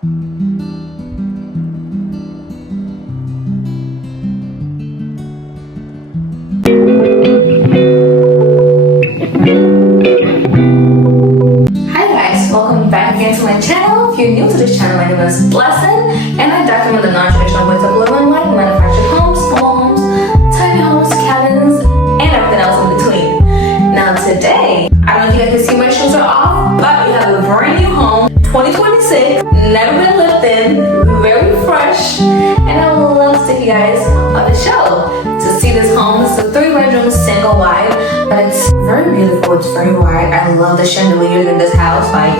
Hi guys, welcome back again to my channel. If you're new to this channel, my name is Blessing, and I document the non-traditional ways of living like manufactured homes, small homes, tiny homes, cabins, and everything else in between. Now today, I don't know if you guys can see my shoes are off, but we have a brand new home, 2026, never been lived in, very fresh, and I would love to take you guys on the show to see this home. It's a 3-bedroom single wide, but it's very beautiful, it's very wide. I love the chandeliers in this house, like,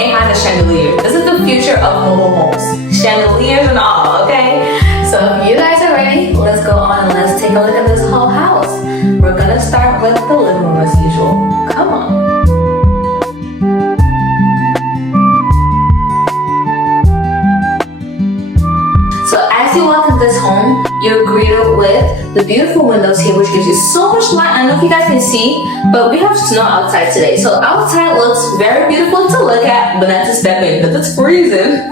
ain't the chandeliers. This is the future of mobile homes, chandeliers and all, okay? So if you guys are ready, let's go on and let's take a look at this whole house. We're gonna start with the living room as usual. Come on. So as you walk into this home, you're greeted with the beautiful windows here, which gives you so much light. I don't know if you guys can see, but we have snow outside today. So outside looks very beautiful to look at, but not to step in because it's freezing.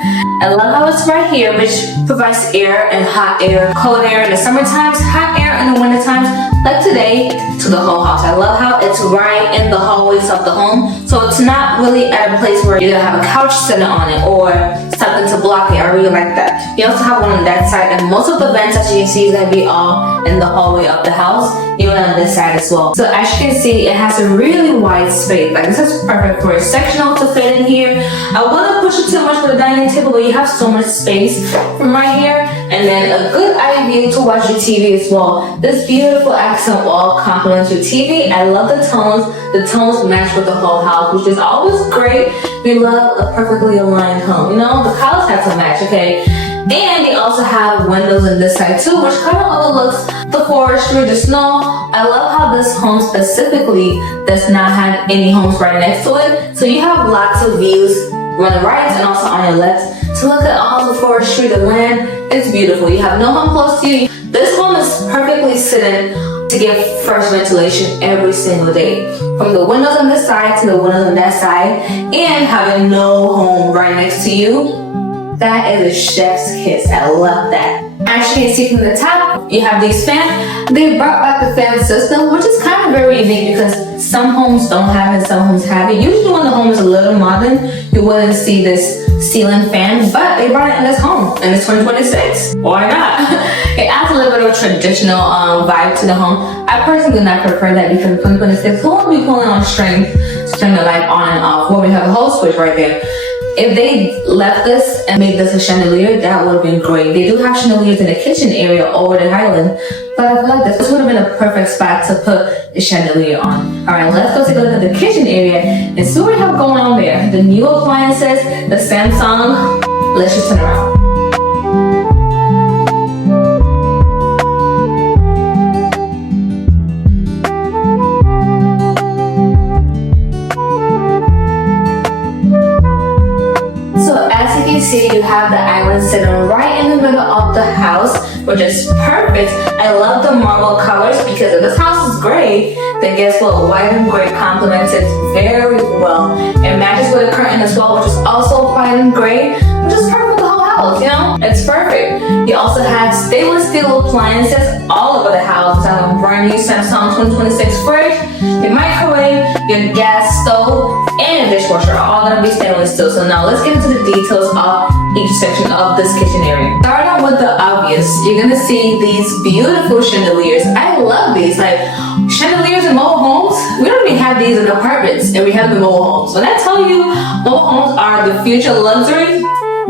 I love how it's right here, which provides air and hot air, cold air in the summer times, hot air in the winter times, like today, to the whole house. I love how it's right in the hallways of the home. So it's not really at a place where you're gonna have a couch sitting on it or something to block it. I really like that. You also have one on that side, and most of the vents, as you can see, is gonna be all in the hallway of the house, even on this side as well. So as you can see, it has a really wide space. Like, this is perfect for a sectional to fit in here. I wouldn't push it too much for the dining table, but you have so much space from right here, and then a good eye view to watch your TV as well. This beautiful accent wall complements your TV. I love the tones. The tones match with the whole house, which is always great. We love a perfectly aligned home. You know, the colors have to match, okay? And they also have windows on this side too, which kind of overlooks the forestry, the snow. I love how this home specifically does not have any homes right next to it. So you have lots of views on the right and also on your left to look at all the forestry, the land. It's beautiful. You have no home close to you. This home is perfectly sitting to get fresh ventilation every single day. From the windows on this side to the windows on that side, and having no home right next to you. That is a chef's kiss. I love that. As you can see from the top, you have these fans. They brought back the fan system, which is kind of very unique because some homes don't have it, some homes have it. Usually when the home is a little modern, you wouldn't see this ceiling fan, but they brought it in this home, and it's 2026. Why not? It adds a little bit of a traditional vibe to the home. I personally do not prefer that because 2026, who won't be pulling on strings to turn the light on and off? Well, we have a whole switch right there. If they left this and made this a chandelier, that would have been great. They do have chandeliers in the kitchen area over the island, but I feel like this would have been a perfect spot to put a chandelier on. Alright, let's go take a look at the kitchen area and see what we have going on there. The new appliances, the Samsung. Let's just turn around. See, you have the island sitting right in the middle of the house, which is perfect. I love the marble colors because if this house is gray, then guess what? White and gray complements it very well. It matches with a curtain as well, which is also white and gray, which is perfect for the whole house, you know? It's perfect. You also have stainless steel appliances all over the house. You have a brand new Samsung 2026 fridge, your microwave, your gas stove, and a dishwasher are all gonna be stainless steel. So now let's get into the details of each section of this kitchen area. Starting out with the obvious, you're gonna see these beautiful chandeliers. I love these. Like, chandeliers in mobile homes, we don't even have these in apartments, and we have the mobile homes. When I tell you mobile homes are the future luxury,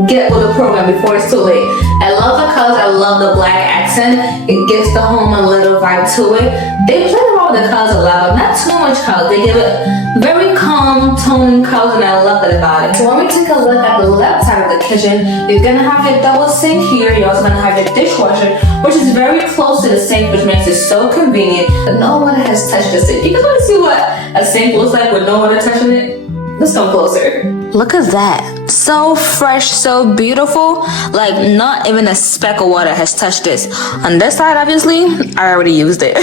get with the program before it's too late. I love the colors. I love the black accent. It gives the home a little vibe to it. They play around with the colors a lot, but not too much color. They give it very calm tone colors, and I love that about it. So when we take a look at the left side of the kitchen, you're gonna have your double sink here. You're also gonna have your dishwasher, which is very close to the sink, which makes it so convenient that no one has touched the sink. You guys want to see what a sink looks like with no one touching it? Let's come closer. Look at that. So fresh, so beautiful. Like not even a speck of water has touched this. On this side, obviously, I already used it.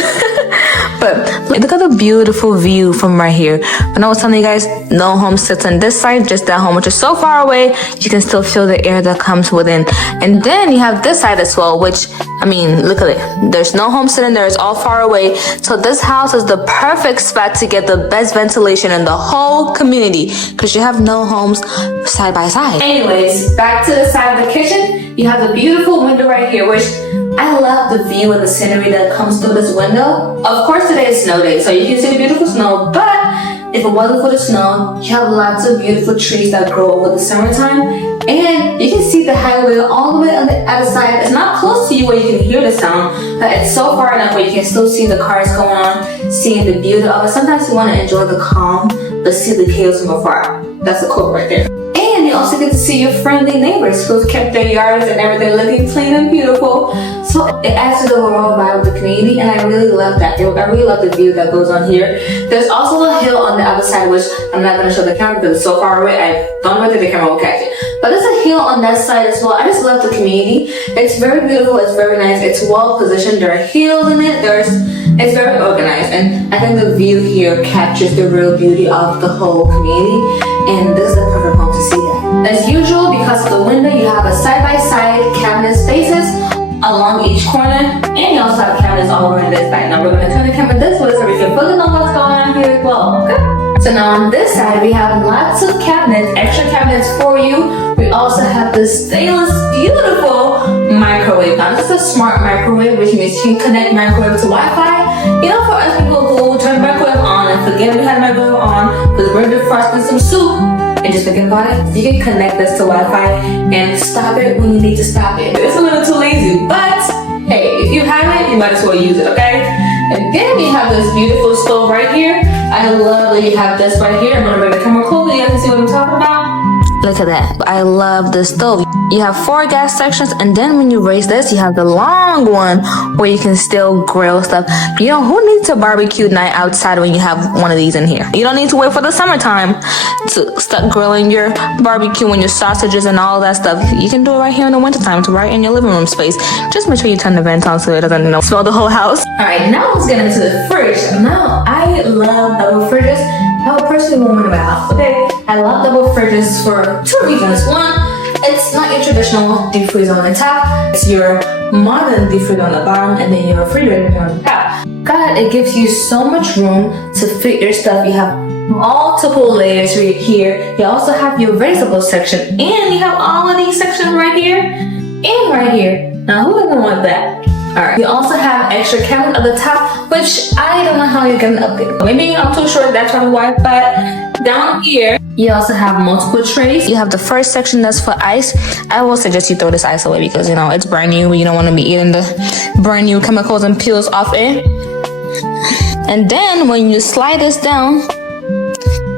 But look at the beautiful view from right here. When I was telling you guys, no home sits on this side, just that home, which is so far away, you can still feel the air that comes within. And then you have this side as well, which, I mean, look at it. There's no home sitting there, it's all far away. So this house is the perfect spot to get the best ventilation in the whole community, because you have no homes side by side. Anyways, back to the side of the kitchen, you have the beautiful window right here, which I love the view and the scenery that comes through this window. Of course, today is snow day, so you can see the beautiful snow, but if it wasn't for the snow, you have lots of beautiful trees that grow over the summertime, and you can see the highway all the way on the other side. It's not close to you where you can hear the sound, but it's so far enough where you can still see the cars going on, seeing the beauty of it. Sometimes you want to enjoy the calm, but see the chaos from afar. That's a quote right there. And you also get to see your friendly neighbors who've kept their yards and everything looking clean and beautiful. So it adds to the overall vibe of the community, and I really love that. I really love the view that goes on here. There's also a hill on the other side, which I'm not going to show the camera because it's so far away. I don't know whether the camera will catch it. But there's a hill on that side as well. I just love the community. It's very beautiful. It's very nice. It's well positioned. There are hills in it. It's very organized, and I think the view here captures the real beauty of the whole community, and this is the perfect home to see that. As usual, because of the window, you have a side-by-side cabinet spaces along each corner, and you also have cabinets all over this side. Now we're going to turn the camera this way so we can focus on what's going on here as well, okay? So now on this side, we have lots of cabinets, extra cabinets for you. We also have this stainless, beautiful microwave. Now this is a smart microwave, which means you can connect microwave to Wi-Fi. You know, for us people who turn the microwave on and forget we had microwave on because we're defrosting some soup and just forget about it, you can connect this to Wi-Fi and stop it when you need to stop it. It's a little too lazy, but hey, if you have it, you might as well use it, okay? And then we have this beautiful stove right here. I love that you have this right here. I'm gonna bring the camera closer, you guys can see what I'm talking about. Look at that. I love this stove. You have 4 gas sections, and then when you raise this, you have the long one where you can still grill stuff. You know, who needs a barbecue night outside when you have one of these in here? You don't need to wait for the summertime to start grilling your barbecue and your sausages and all that stuff. You can do it right here in the wintertime. It's right in your living room space. Just make sure you turn the vent on so it doesn't, smell the whole house. All right, now let's get into the fridge. Now, I love double fridges. I'm a personal woman in my house, okay? I love double fridges for 2 reasons. One, it's not your traditional deep freezer on the top. It's your modern deep freezer on the bottom, and then your refrigerator on the top. God, it gives you so much room to fit your stuff. You have multiple layers right here. You also have your vegetable section, and you have all of these sections right here and right here. Now, who doesn't want that? Alright, you also have extra cabinet at the top, which I don't know how you're gonna upgrade. Maybe I'm too short, that's probably why, but down here, you also have multiple trays. You have the first section that's for ice. I will suggest you throw this ice away because, it's brand new. You don't want to be eating the brand new chemicals and peels off it. And then when you slide this down,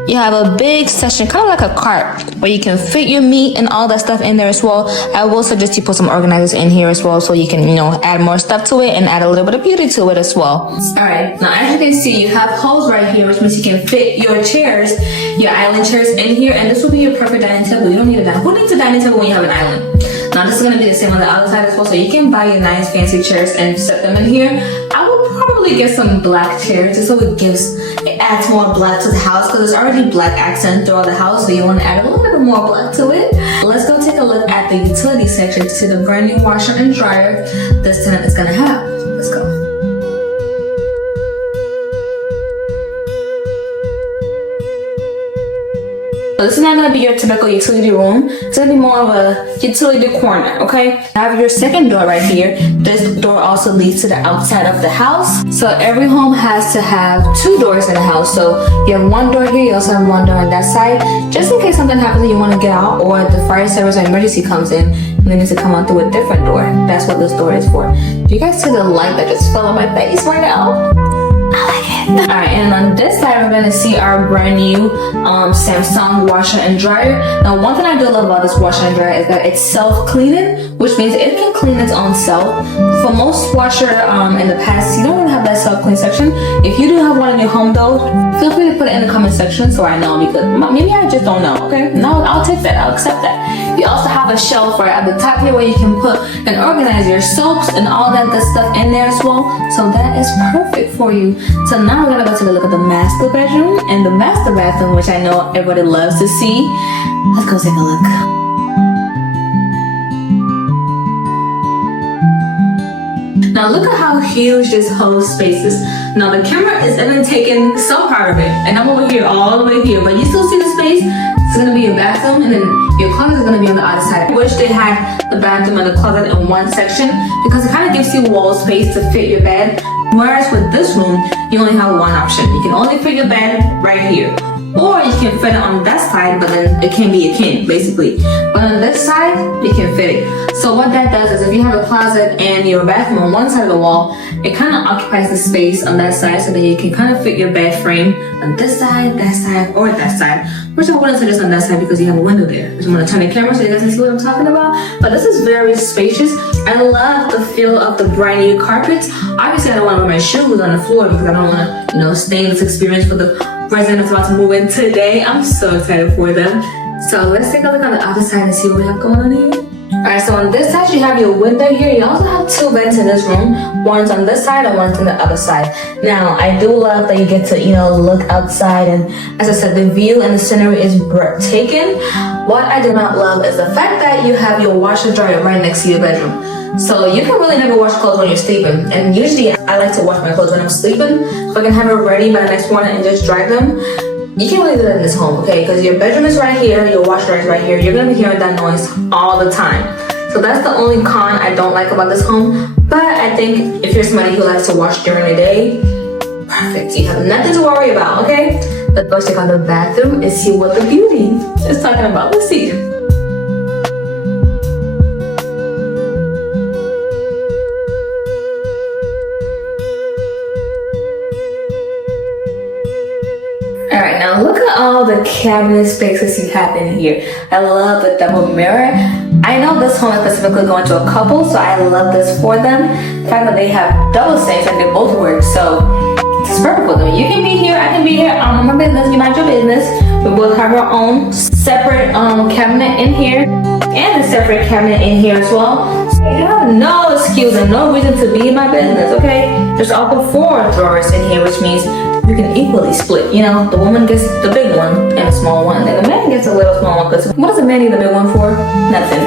you have a big section, kind of like a cart, where you can fit your meat and all that stuff in there as well. I will suggest you put some organizers in here as well so you can, add more stuff to it and add a little bit of beauty to it as well. Alright, now as you can see, you have holes right here, which means you can fit your chairs, your island chairs in here, and this will be your perfect dining table. You don't need a dining. Who needs a dining table when you have an island? Now this is going to be the same on the other side as well, so you can buy your nice fancy chairs and set them in here. I would probably get some black chairs just so it adds more black to the house, because there's already black accent throughout the house, so you want to add a little bit more black to it. Let's go take a look at the utility section to see the brand new washer and dryer this tenant is going to have. Let's go. So this is not going to be your typical utility room. It's going to be more of a utility corner, okay? You have your second door right here. This door also leads to the outside of the house. So every home has to have 2 doors in the house. So you have 1 door here, you also have 1 door on that side. Just in case something happens and you want to get out, or the fire service or emergency comes in and they need to come out through a different door. That's what this door is for. Do you guys see the light that just fell on my face right now? I like it. Alright, and on this side, we're going to see our brand new Samsung washer and dryer. Now, one thing I do love about this washer and dryer is that it's self-cleaning, which means it can clean its own self. For most washer in the past, you don't really have that self-clean section. If you do have one in your home though, feel free to put it in the comment section so I know, because maybe I just don't know, okay? No, I'll take that, I'll accept that. You also have a shelf right at the top here where you can put and organize your soaps and all that good stuff in there as well. So that is perfect for you. So now we're gonna go take a look at the master bedroom and the master bathroom, which I know everybody loves to see. Let's go take a look. Now look at how huge this whole space is. Now the camera is even taking some part of it, and I'm over here all the way here, but you still see the space. It's gonna be your bathroom, and then your closet is gonna be on the other side. I wish they had the bathroom and the closet in one section, because it kind of gives you wall space to fit your bed. Whereas with this room, you only have one option. You can only fit your bed right here. Or you can fit it on that side, but then it can be a king, basically. But on this side, you can fit it. So what that does is if you have a closet and your bathroom on one side of the wall, it kind of occupies the space on that side so that you can kind of fit your bed frame on this side, or that side. Which I wouldn't suggest on that side because you have a window there. I'm gonna turn the camera so you guys can see what I'm talking about. But this is very spacious. I love the feel of the brand new carpets. Obviously, I don't want to wear my shoes on the floor because I don't want to, stain this experience for the resident that's about to move in today. I'm so excited for them. So let's take a look on the other side and see what we have going on here. Alright, so on this side you have your window here. You also have two beds in this room. One's on this side and one's on the other side. Now, I do love that you get to, look outside, and as I said, the view and the scenery is breathtaking. What I do not love is the fact that you have your washer dryer right next to your bedroom. So you can really never wash clothes when you're sleeping. And usually I like to wash my clothes when I'm sleeping so I can have it ready by the next morning and just dry them. You can't really do that in this home, okay? Because your bedroom is right here, your washer is right here. You're gonna be hearing that noise all the time. So that's the only con I don't like about this home. But I think if you're somebody who likes to wash during the day, perfect. You have nothing to worry about, okay? Let's go check out the bathroom and see what the beauty is talking about. Let's see. Alright, now look at all the cabinet spaces you have in here. I love the double mirror. I know this home is specifically going to a couple, so I love this for them. The fact that they have double sinks and they both work, so it's perfect for them. You can be here, I can be here. My business, you mind your business. We both have our own separate cabinet in here and a separate cabinet in here as well. So you have no excuse and no reason to be in my business, okay? There's also 4 drawers in here, which means you can equally split. The woman gets the big one and a small one, and the man gets a little small one. Because what does the man need the big one for? Nothing.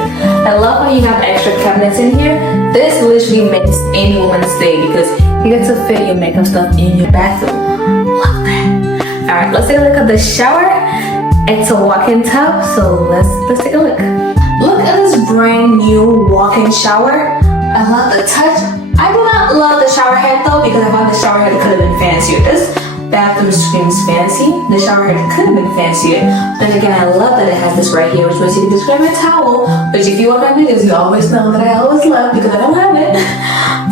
I love how you have extra cabinets in here. This literally makes any woman's day because you get to fit your makeup stuff in your bathroom. Love that. Alright, let's take a look at the shower. It's a walk-in tub, so let's take a look. Look at this brand new walk-in shower. I love the touch. I do not love the shower head though, because I thought the shower head could have been fancier. This bathroom screams fancy. The shower head could have been fancier. Then again, I love that it has this right here, which means you can just grab a towel, which if you watch my videos, you always know that I always love because I don't have it.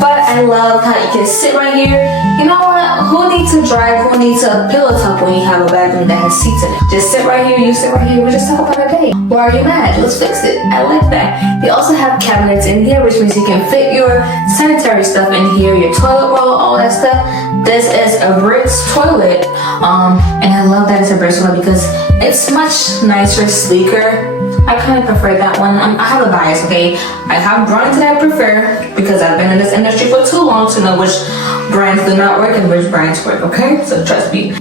But I love how you can sit right here. You know what? Who needs to drive? Who needs a pillow top when you have a bathroom that has seats in it? Just sit right here, you sit right here, we just talk about our day. Why are you mad? Let's fix it. I like that. You also have cabinets in here, which means you can fit your sanitary stuff in here, your toilet roll, all that stuff. This is a Brits toilet, and I love that it's a Brits toilet because it's much nicer, sleeker. I kind of prefer that one. I have a bias, okay? I have brands that I prefer because I've been in this industry for too long to know which brands do not work and which brands work, okay? So trust me.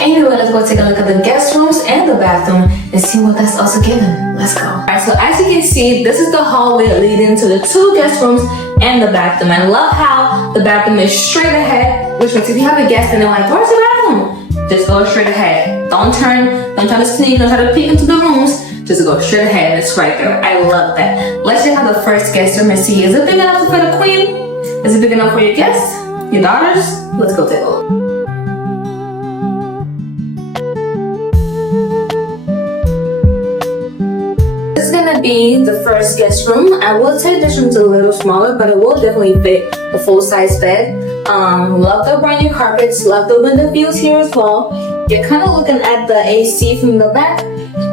Anyway, let's go take a look at the guest rooms and the bathroom and see what that's also given. Let's go. Alright, so as you can see, this is the hallway leading to the 2 guest rooms and the bathroom. I love how the bathroom is straight ahead, which means if you have a guest and they're like, where's the bathroom? Just go straight ahead. Don't try to sneak, don't try to peek into the rooms. Just go straight ahead. It's right there. I love that. Let's check out the first guest room and see, is it big enough to fit a queen? Is it big enough for your guests? Your daughters? Let's go take a look. be the first guest room. I will say this room's a little smaller, but it will definitely fit a full-size bed. Love the brand new carpets, love the window views here as well. You're kind of looking at the AC from the back,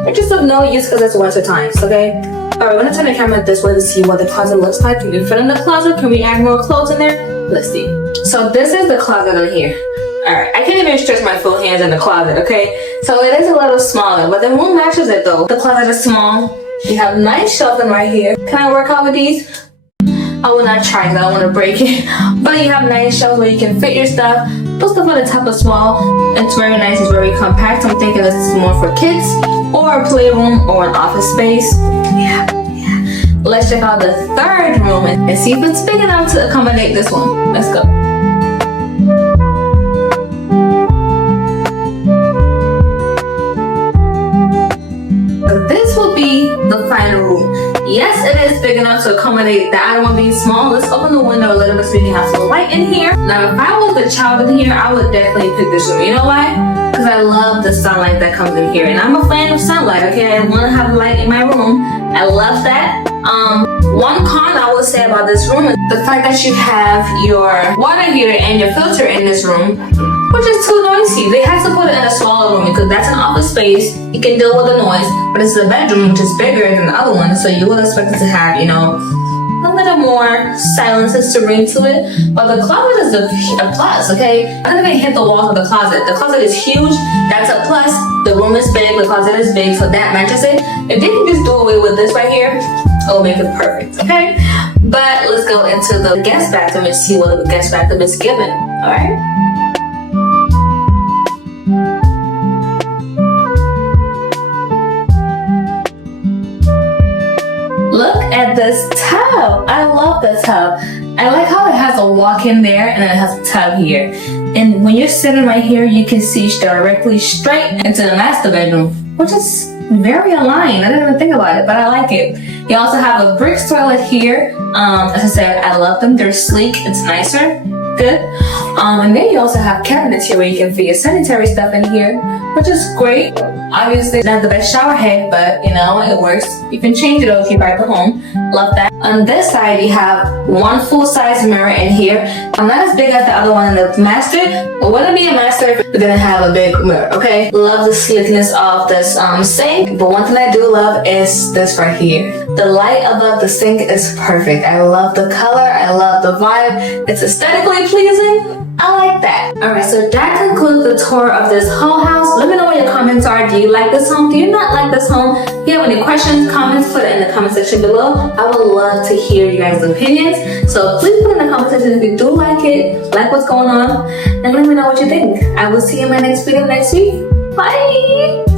which is of no use because it's winter times, okay? Alright, we're gonna turn the camera this way to see what the closet looks like. Can you fit in the closet? Can we add more clothes in there? Let's see. So this is the closet in here. Alright, I can't even stretch my full hands in the closet, okay? So it is a little smaller, but the room matches it though. The closet is small. You have nice shelving right here. Can I work out with these? I will not try because I don't want to break it. But you have nice shelves where you can fit your stuff. Put stuff on the top as well. It's very nice, it's very compact. I'm thinking this is more for kids or a playroom or an office space. Yeah. Let's check out the third room and see if it's big enough to accommodate this one. Let's go. This will be the final room. Yes, it is big enough to accommodate the other one being small. Let's open the window a little bit so we can have some light in here. Now, if I was the child in here, I would definitely pick this room. You know why? Because I love the sunlight that comes in here. And I'm a fan of sunlight, okay? I want to have light in my room. I love that. One con I will say about this room is the fact that you have your water heater and your filter in this room, which is too noisy. They had to put it in a smaller room because that's an office space. You can deal with the noise, but it's a bedroom which is bigger than the other one, so you would expect it to have, you know, a little more silence and serene to it. But the closet is a plus, okay? I'm not gonna hit the walls of the closet. The closet is huge. That's a plus. The room is big. The closet is big, so that matches it. If they can just do away with this right here, it will make it perfect, okay? But let's go into the guest bathroom and see what the guest bathroom is given, all right? Look at this tub. I love the tub. I like how it has a walk-in there and it has a tub here. And when you're sitting right here, you can see directly straight into the master bedroom, which is very aligned. I didn't even think about it, but I like it. You also have a brick toilet here. As I said, I love them. They're sleek. It's nicer. Good. And then you also have cabinets here where you can fit your sanitary stuff in here, which is great. Obviously, it's not the best shower head, but you know, it works. You can change it over if you buy the home. Love that. On this side, you have one full-size mirror in here. I'm not as big as the other one in the master, but wouldn't be a master if it didn't have a big mirror, okay? Love the sleekness of this sink, but one thing I do love is this right here. The light above the sink is perfect. I love the color. I love the vibe. It's aesthetically pleasing. I like that. Alright, so that concludes the tour of this whole house. Let me know what your comments are. Do you like this home? Do you not like this home? If you have any questions, comments, put it in the comment section below. I would love to hear you guys' opinions. So please put in the comment section if you do like it, like what's going on, and let me know what you think. I will see you in my next video next week. Bye!